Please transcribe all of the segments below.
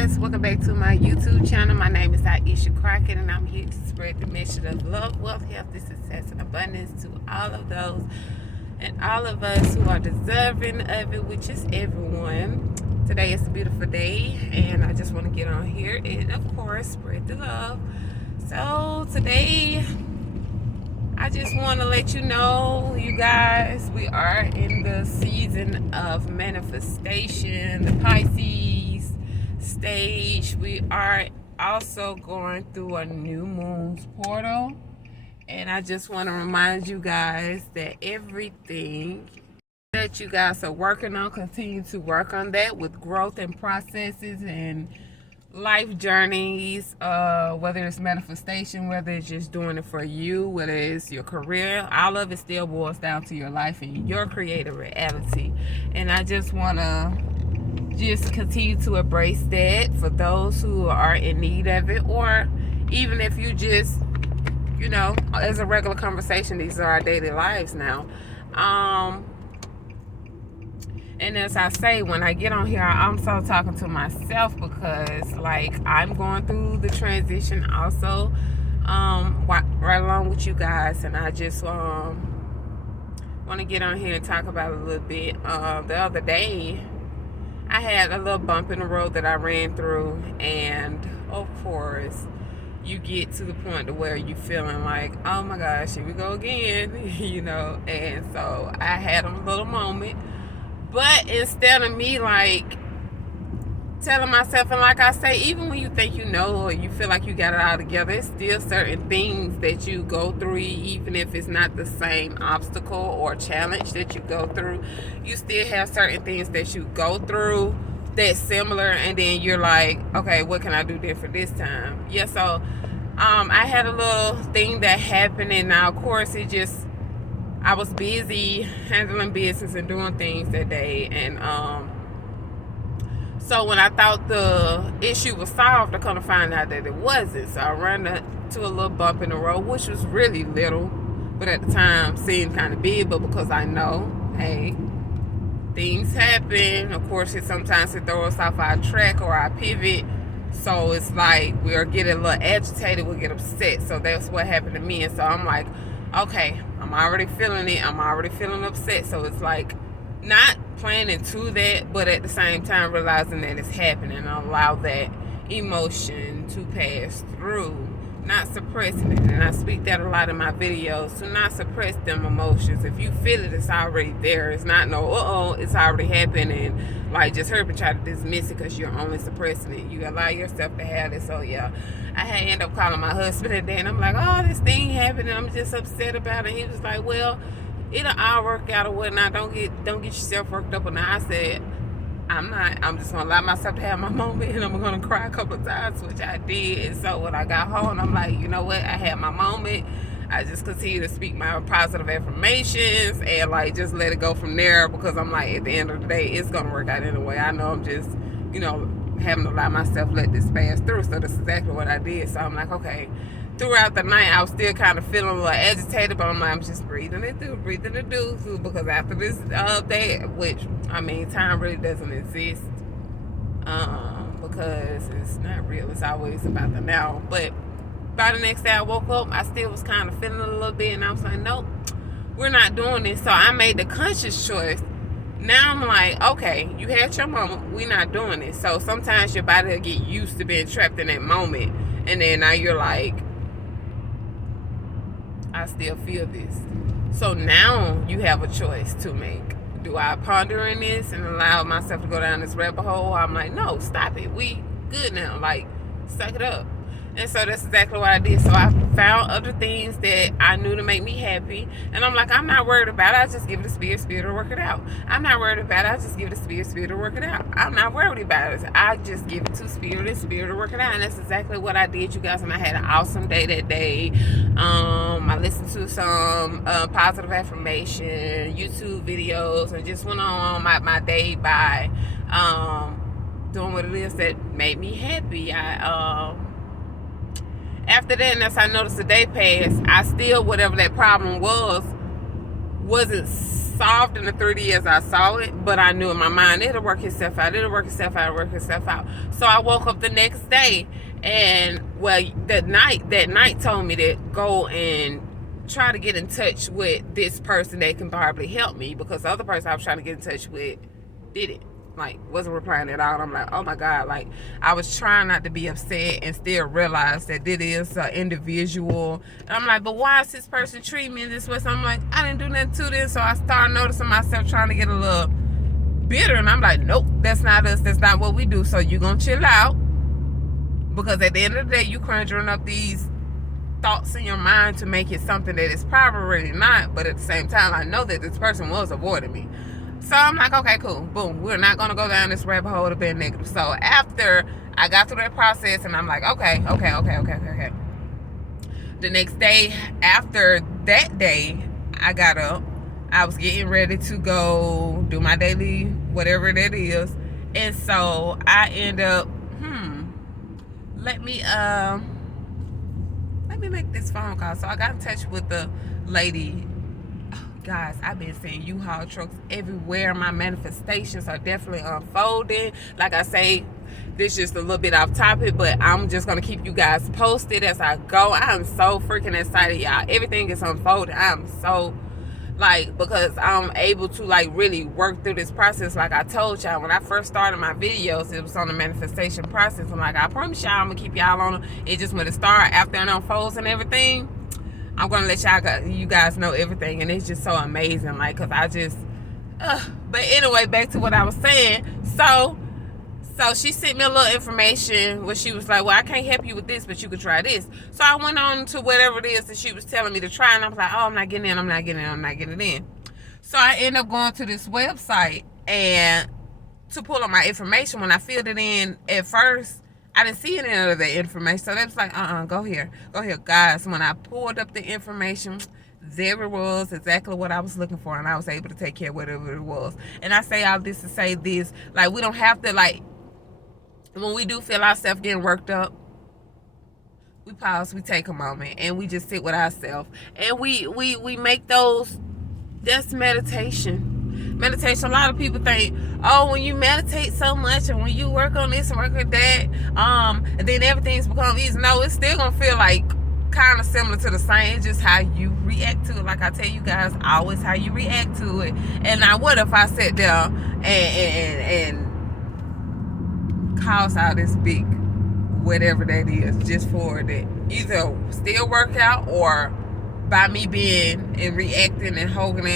guys, welcome back to my YouTube channel. My name is Aisha Crockett and I'm here to spread the mission of love, wealth, health, success, and abundance to all of those and all of us who are deserving of it, which is everyone. Today is a beautiful day and I just want to get on here and of course spread the love. So today I just want to let you know, you guys, we are in the season of manifestation, the Pisces stage. We are also going through a new moon's portal. And I just want to remind you guys that everything that you guys are working on, continue to work on that with growth and processes and life journeys, whether it's manifestation, whether it's just doing it for you, whether it's your career, all of it still boils down to your life and your creative reality. And I just want to just continue to embrace that for those who are in need of it, or even if you just, you know, as a regular conversation, these are our daily lives now. And as I say, when I get on here, I'm so talking to myself because, like, I'm going through the transition also, right along with you guys. And I just want to get on here and talk about it a little bit. The other day, I had a little bump in the road that I ran through. And, of course, you get to the point to where you're feeling like, oh, my gosh, here we go again, you know. And so I had a little moment. But instead of me, like, telling myself, and like I say, even when you think you know or you feel like you got it all together, it's still certain things that you go through, even if it's not the same obstacle or challenge that you go through. You still have certain things that you go through that's similar, and then you're like, okay, what can I do different this time? Yeah, so I had a little thing that happened, and now, of course, I was busy handling business and doing things that day, and so when I thought the issue was solved, I come to find out that it wasn't. So I ran into a little bump in the road, which was really little, but at the time seemed kind of big. But because I know, hey, things happen. Of course, sometimes it throws us off our track or our pivot. So it's like we'll get a little agitated, we'll get upset. So that's what happened to me. And so I'm like, okay, I'm already feeling it. I'm already feeling upset. So it's like not planning to that, but at the same time realizing that it's happening and allow that emotion to pass through, not suppressing it. And I speak that a lot in my videos, to not suppress them emotions. If you feel it, it's already there. It's not no, it's already happened, and like just hurry and try to dismiss it because you're only suppressing it. You allow yourself to have it. So yeah, I had end up calling my husband that day, and I'm like, oh, this thing happened and I'm just upset about it. He was like, well, it'll all work out or whatnot. Don't get yourself worked up. And I said, I'm just gonna allow myself to have my moment, and I'm gonna cry a couple of times, which I did. And so when I got home, I'm like, you know what, I had my moment. I just continue to speak my positive affirmations and like just let it go from there, because I'm like, at the end of the day, it's gonna work out anyway. I know I'm just, you know, having to allow myself let this pass through. So that's exactly what I did. So I'm like, okay. Throughout the night, I was still kind of feeling a little agitated, but I'm like, I'm just breathing it through, because after this day, which, I mean, time really doesn't exist, because it's not real. It's always about the now. But by the next day I woke up, I still was kind of feeling a little bit, and I was like, nope, we're not doing this. So I made the conscious choice. Now I'm like, okay, you had your moment, we're not doing this. So sometimes your body will get used to being trapped in that moment, and then now you're like, I still feel this. So now you have a choice to make. Do I ponder in this and allow myself to go down this rabbit hole? I'm like, no, stop it. We good now. Like, suck it up. And so that's exactly what I did. So I found other things that I knew to make me happy. And I'm like, I'm not worried about it. I just give it to spirit to work it out. I'm not worried about it. I just give it to spirit to work it out. I'm not worried about it. I just give it to spirit to work it out. And that's exactly what I did, you guys. And I had an awesome day that day. I listened to some positive affirmation, YouTube videos, and just went on my day by doing what it is that made me happy. After that, and as I noticed the day passed, I still, whatever that problem was, wasn't solved in the 3 years I saw it, but I knew in my mind it'll work itself out. It'll work itself out. It'll work itself out. So I woke up the next day, and well, that night told me to go and try to get in touch with this person that can probably help me, because the other person I was trying to get in touch with didn't. Like, wasn't replying at all. I'm like, oh my God. Like, I was trying not to be upset and still realize that this is an individual. And I'm like, but why is this person treating me this way? So I'm like, I didn't do nothing to this. So I started noticing myself trying to get a little bitter. And I'm like, nope, that's not us. That's not what we do. So you're going to chill out. Because at the end of the day, you conjuring up these thoughts in your mind to make it something that it's probably really not. But at the same time, I know that this person was avoiding me. So I'm like, okay, cool. Boom. We're not going to go down this rabbit hole of being negative. So after I got through that process, and I'm like, okay. The next day, after that day, I got up. I was getting ready to go do my daily, whatever that is. And so I end up, let me make this phone call. So I got in touch with the lady. Guys, I've been seeing U-Haul trucks everywhere. My manifestations are definitely unfolding. Like I say, this is just a little bit off topic, but I'm just going to keep you guys posted as I go. I'm so freaking excited, y'all. Everything is unfolding. I'm so, because I'm able to, really work through this process. Like I told y'all, when I first started my videos, it was on the manifestation process. I'm like, I promise y'all, I'm going to keep y'all on it. Just when it started, after it unfolds and everything, I'm going to let you guys know everything. And it's just so amazing. Because I just... But anyway, back to what I was saying. So she sent me a little information where she was like, well, I can't help you with this, but you could try this. So I went on to whatever it is that she was telling me to try. And I was like, oh, I'm not getting in. So I ended up going to this website and to pull up my information. When I filled it in at first, I didn't see any of the information. So they was like, go here. Guys, when I pulled up the information, there it was, exactly what I was looking for. And I was able to take care of whatever it was. And I say all this to say this. We don't have to, when we do feel ourselves getting worked up, we pause, we take a moment, and we just sit with ourselves. And we make that's meditation. Meditation, a lot of people think, oh, when you meditate so much and when you work on this and work with that, and then everything's become easy. No, it's still gonna feel kind of similar to the same. It's just how you react to it. Like I tell you guys, always how you react to it. And now what if I sat there and cause out this big whatever that is just for that either still work out, or by me being and reacting and holding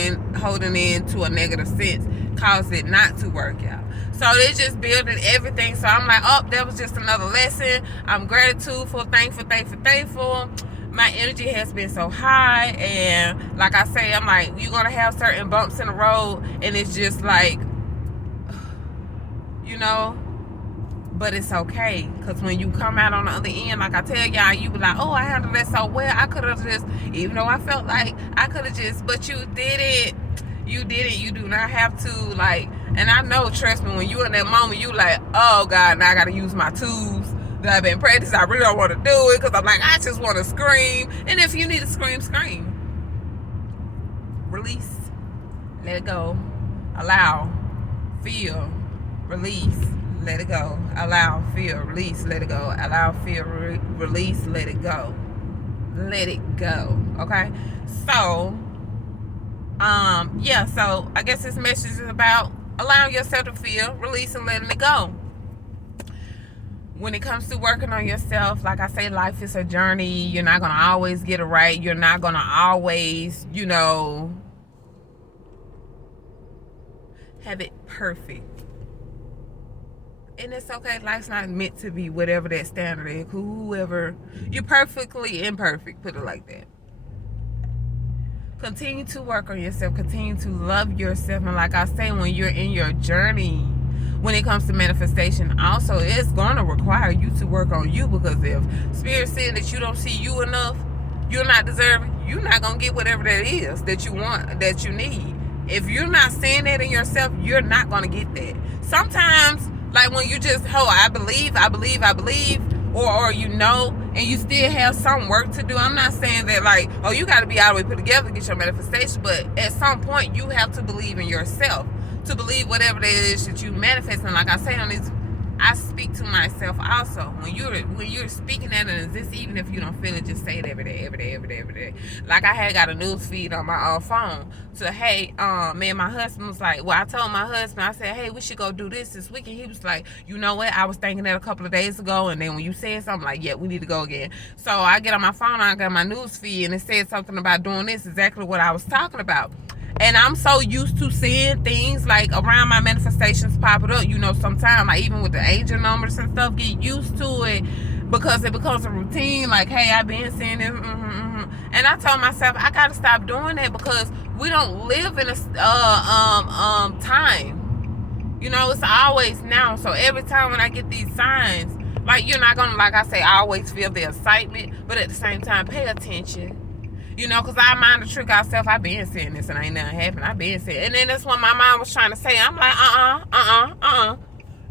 in to a negative sense, cause it not to work out. So they're just building everything. So I'm like, oh, that was just another lesson. I'm grateful, thankful. My energy has been so high, and like I say, I'm like, you're gonna have certain bumps in the road, and it's just but it's okay, because when you come out on the other end, like I tell y'all, you be like, oh, I handled that so well. I could have just, even though I felt like I could have just, but you did it. You do not have to, and I know, trust me, when you in that moment, you like, oh God, now I got to use my tools that I've been practicing. I really don't want to do it, because I'm like, I just want to scream. And if you need to scream. Release. Let it go. Allow. Feel. Release. Let it go. Allow, feel, release, let it go. Allow, feel, release, let it go. Let it go. Okay? So, so I guess this message is about allowing yourself to feel, release, and letting it go. When it comes to working on yourself, like I say, life is a journey. You're not going to always get it right. You're not going to always, have it perfect. And it's okay. Life's not meant to be whatever that standard is. Whoever, you're perfectly imperfect. Put it like that. Continue to work on yourself. Continue to love yourself. And like I say, when you're in your journey, when it comes to manifestation, also it's going to require you to work on you. Because if Spirit's saying that you don't see you enough, you're not deserving, you're not going to get whatever that is that you want, that you need. If you're not seeing that in yourself, you're not going to get that. Sometimes, when you just, I believe, or and you still have some work to do. I'm not saying that like, oh, you got to be all the way put together to get your manifestation, but at some point you have to believe in yourself, to believe whatever it is that you manifest. And like I say on these, I speak to myself also. When you're speaking that in this, even if you don't feel it, just say it every day. Like I had got a news feed on my phone. So hey, me and my husband was like, well, I told my husband, I said, hey, we should go do this weekend. He was like, you know what? I was thinking that a couple of days ago, and then when you said something, like, yeah, we need to go again. So I get on my phone, I got my news feed, and it said something about doing this, exactly what I was talking about. And I'm so used to seeing things like around my manifestations popping up, you know, sometimes like even with the angel numbers and stuff, get used to it because it becomes a routine. Like, hey, I've been seeing this, and I told myself I gotta stop doing that because we don't live in a time. You know, it's always now. So every time when I get these signs, like you're not gonna, like I say, I always feel the excitement, but at the same time, pay attention. You know, because I mind to trick ourselves. I've been saying this and ain't nothing happened. I've been saying. And then that's what my mind was trying to say. I'm like,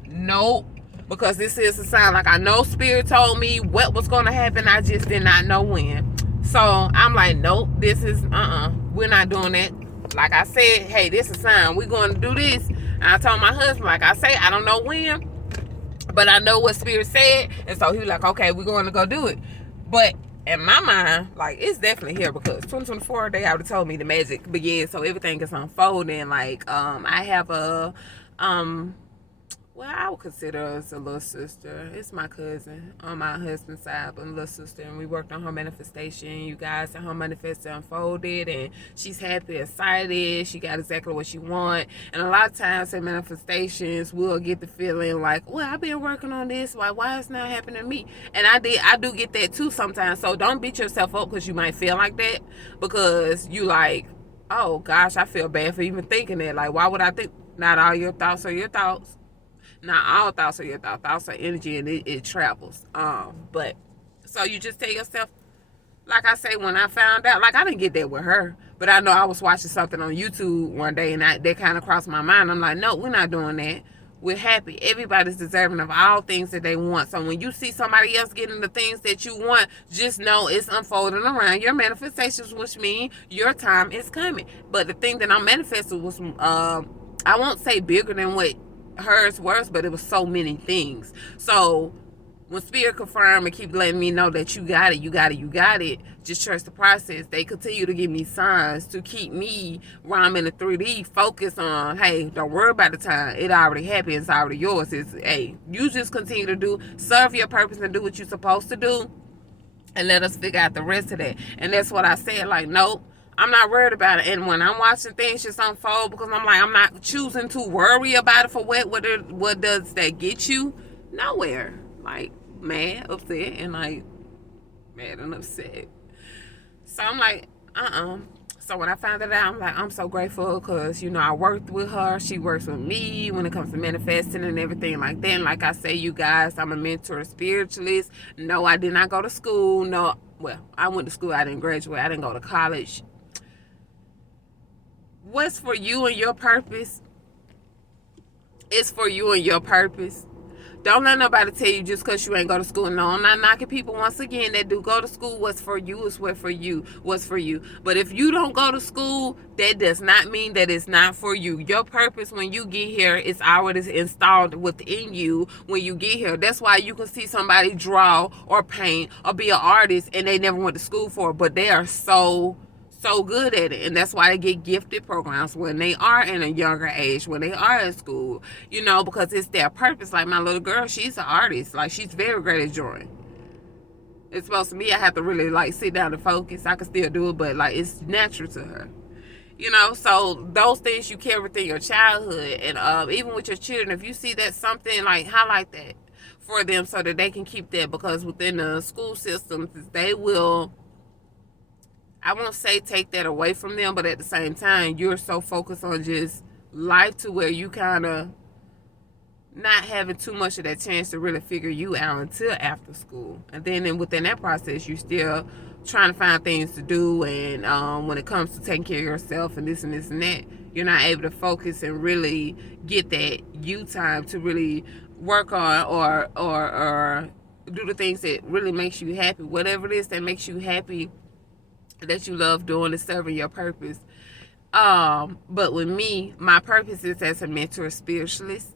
nope. Because this is a sign. Like, I know Spirit told me what was going to happen. I just did not know when. So, I'm like, nope. This is, we're not doing that. Like I said, hey, this is a sign. We're going to do this. And I told my husband, like I say, I don't know when. But I know what Spirit said. And so, he was like, okay, we're going to go do it. But in my mind, like, it's definitely here because 2024, they already told me the magic begins, so everything is unfolding. Like, I have a, well, I would consider us a little sister. It's my cousin on my husband's side, but a little sister, and we worked on her manifestation, you guys, and her manifestation unfolded, and she's happy, excited, she got exactly what she want. And a lot of times in manifestations, we'll get the feeling like, well, I've been working on this, why it's not happening to me? And I do get that too sometimes. So don't beat yourself up because you might feel like that, because you like, oh gosh, I feel bad for even thinking that. Like, why would I think? Not all your thoughts are your thoughts. Not all thoughts are your thoughts. Thoughts are energy, and it travels. But so you just tell yourself, like I say, when I found out, like I didn't get that with her, but I know I was watching something on YouTube one day, and that kind of crossed my mind. I'm like, no, we're not doing that. We're happy. Everybody's deserving of all things that they want. So when you see somebody else getting the things that you want, just know it's unfolding around your manifestations, which means your time is coming. But the thing that I'm manifesting was, I won't say bigger than what hers was, but it was so many things. So when Spirit confirmed and keep letting me know that you got it, just trust the process. They continue to give me signs to keep me, while I'm in the 3D, focus on, hey, don't worry about the time. It already happened. It's already yours. It's, hey, you just continue to serve your purpose and do what you're supposed to do, and let us figure out the rest of that. And that's what I said, like, nope, I'm not worried about it. And when I'm watching things just unfold, because I'm like, I'm not choosing to worry about it for what does that get you? Nowhere. Like, mad, upset, and like, mad and upset. So I'm like, So when I found it out, I'm like, I'm so grateful because, you know, I worked with her. She works with me when it comes to manifesting and everything like that. And like I say, you guys, I'm a mentor, spiritualist. No, I did not go to school. No, well, I went to school. I didn't graduate. I didn't go to college. What's for you and your purpose is for you and your purpose. Don't let nobody tell you just because you ain't go to school. No, I'm not knocking people, once again, that do go to school. What's for you is what's for you. But if you don't go to school, that does not mean that it's not for you. Your purpose when you get here is already installed within you when you get here. That's why you can see somebody draw or paint or be an artist and they never went to school for it, but they are so good at it. And that's why they get gifted programs when they are in a younger age, when they are in school, you know, because it's their purpose. Like my little girl, she's an artist. Like, she's very great at drawing. It's supposed to be, I have to really like sit down and focus. I can still do it, but like, it's natural to her, you know. So those things you carry within your childhood, and even with your children, if you see that something, like, highlight that for them so that they can keep that, because within the school systems, they will, I won't say take that away from them, but at the same time, you're so focused on just life to where you kind of not having too much of that chance to really figure you out until after school. And then within that process, you're still trying to find things to do. And when it comes to taking care of yourself and this and this and that, you're not able to focus and really get that you time to really work on or do the things that really makes you happy. Whatever it is that makes you happy, that you love doing, is serving your purpose. But with me, my purpose is as a mentor spiritualist.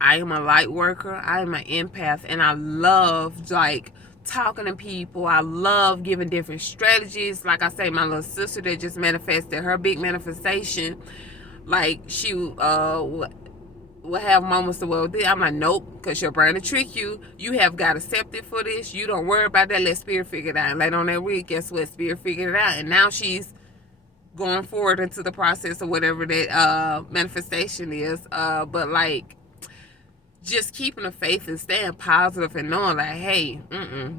I am a light worker. I am an empath, and I love like talking to people. I love giving different strategies. Like I say, my little sister that just manifested her big manifestation, like she will have moments of, well, I'm like, nope, because your brain will trick you. You have got accepted for this. You don't worry about that. Let spirit figure it out. And later on that week, guess what? Spirit figured it out, and now she's going forward into the process of whatever that manifestation is. But like, just keeping the faith and staying positive and knowing like, hey,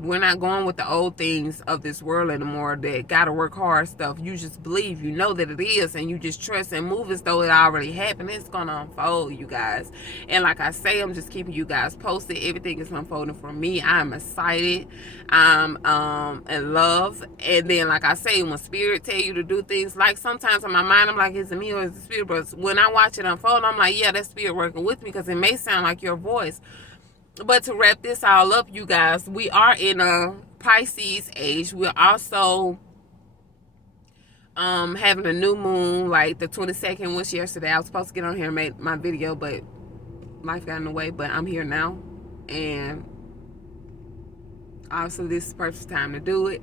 we're not going with the old things of this world anymore, that gotta work hard stuff. You just believe, you know that it is, and you just trust and move as though it already happened. It's gonna unfold, you guys. And like I say, I'm just keeping you guys posted. Everything is unfolding for me. I'm excited. I'm in love. And then like I say, when spirit tell you to do things, like sometimes in my mind I'm like, is it me or is it spirit? But when I watch it unfold, I'm like, yeah, that's spirit working with me, because it may sound like your voice. But to wrap this all up, you guys, we are in a Pisces age. We're also having a new moon. Like the 22nd was yesterday. I was supposed to get on here and make my video, but life got in the way. But I'm here now, and also this is the perfect time to do it.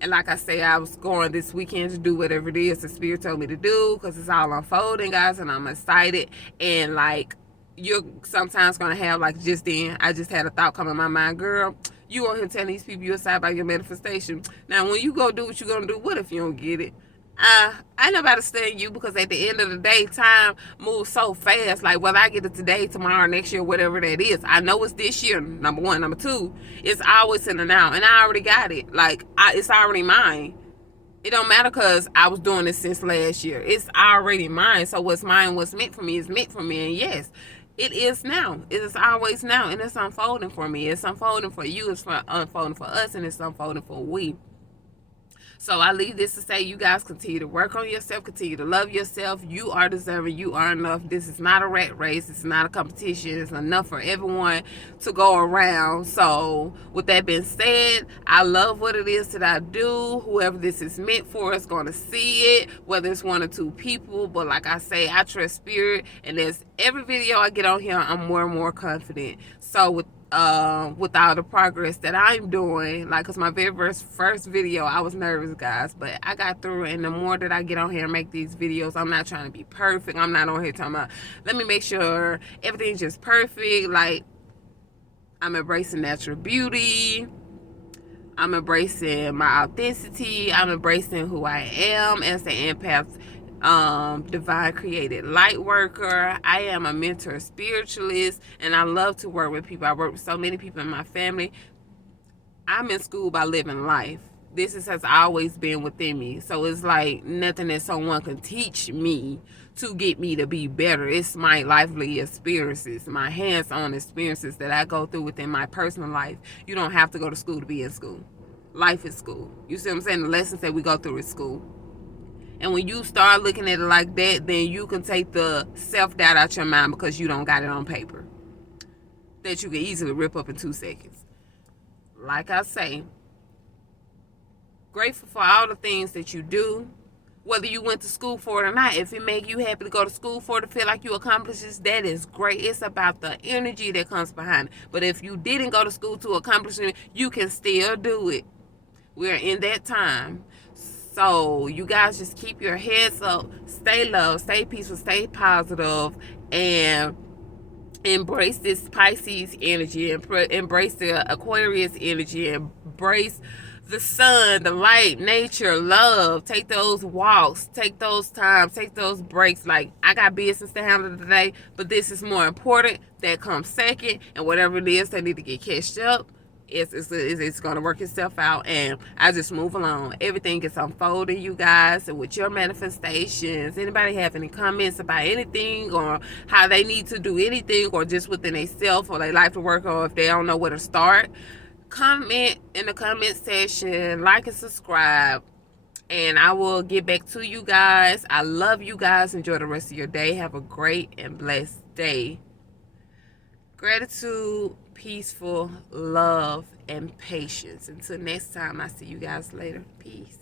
And like I say, I was going this weekend to do whatever it is the spirit told me to do, because it's all unfolding, guys, and I'm excited. And like, you're sometimes gonna have, like just then, I just had a thought come in my mind, girl, you on here telling these people you're excited about your manifestation. Now when you go do what you're gonna do, what if you don't get it? I ain't nobody studying you, because at the end of the day, time moves so fast. Like whether I get it today, tomorrow, next year, whatever that is, I know it's this year, number one. Number two, it's always in the now, and I already got it. Like it's already mine. It don't matter, because I was doing this since last year. It's already mine. So what's mine, what's meant for me, is meant for me. And yes, it is now. It is always now, and it's unfolding for me. It's unfolding for you. It's unfolding for us, and it's unfolding for we. So I leave this to say, you guys continue to work on yourself, continue to love yourself. You are deserving. You are enough. This is not a rat race. It's not a competition. It's enough for everyone to go around. So with that being said, I love what it is that I do. Whoever this is meant for is going to see it, whether it's one or two people. But like I say, I trust spirit. And as every video I get on here, I'm more and more confident. So with all the progress that I'm doing, like, because my very first video, I was nervous, guys, but I got through it. And the more that I get on here and make these videos, I'm not trying to be perfect. I'm not on here talking about, let me make sure everything's just perfect. Like, I'm embracing natural beauty. I'm embracing my authenticity. I'm embracing who I am as an empath, divine created light worker. I am a mentor spiritualist, and I love to work with people. I work with so many people in my family. I'm in school by living life. This has always been within me. So it's like nothing that someone can teach me to get me to be better. It's my lively experiences, my hands-on experiences that I go through within my personal life. You don't have to go to school to be in school. Life is school. You see what I'm saying? The lessons that we go through is school. And when you start looking at it like that, then you can take the self-doubt out your mind, because you don't got it on paper that you can easily rip up in 2 seconds. Like I say, grateful for all the things that you do, whether you went to school for it or not. If it make you happy to go to school for it, to feel like you accomplished this, that is great. It's about the energy that comes behind it. But if you didn't go to school to accomplish it, you can still do it. We're in that time. So you guys just keep your heads up, stay loved, stay peaceful, stay positive, and embrace this Pisces energy, embrace the Aquarius energy, embrace the sun, the light, nature, love. Take those walks, take those times, take those breaks. Like, I got business to handle today, but this is more important. That comes second, and whatever it is, they need to get catched up. It's going to work itself out, and I just move along. Everything is unfolding, you guys, and with your manifestations. Anybody have any comments about anything, or how they need to do anything, or just within themselves or their life to work, or if they don't know where to start, comment in the comment section, like and subscribe, and I will get back to you guys. I love you guys. Enjoy the rest of your day. Have a great and blessed day. Gratitude, peaceful, love, and patience. Until next time, I see you guys later. Peace.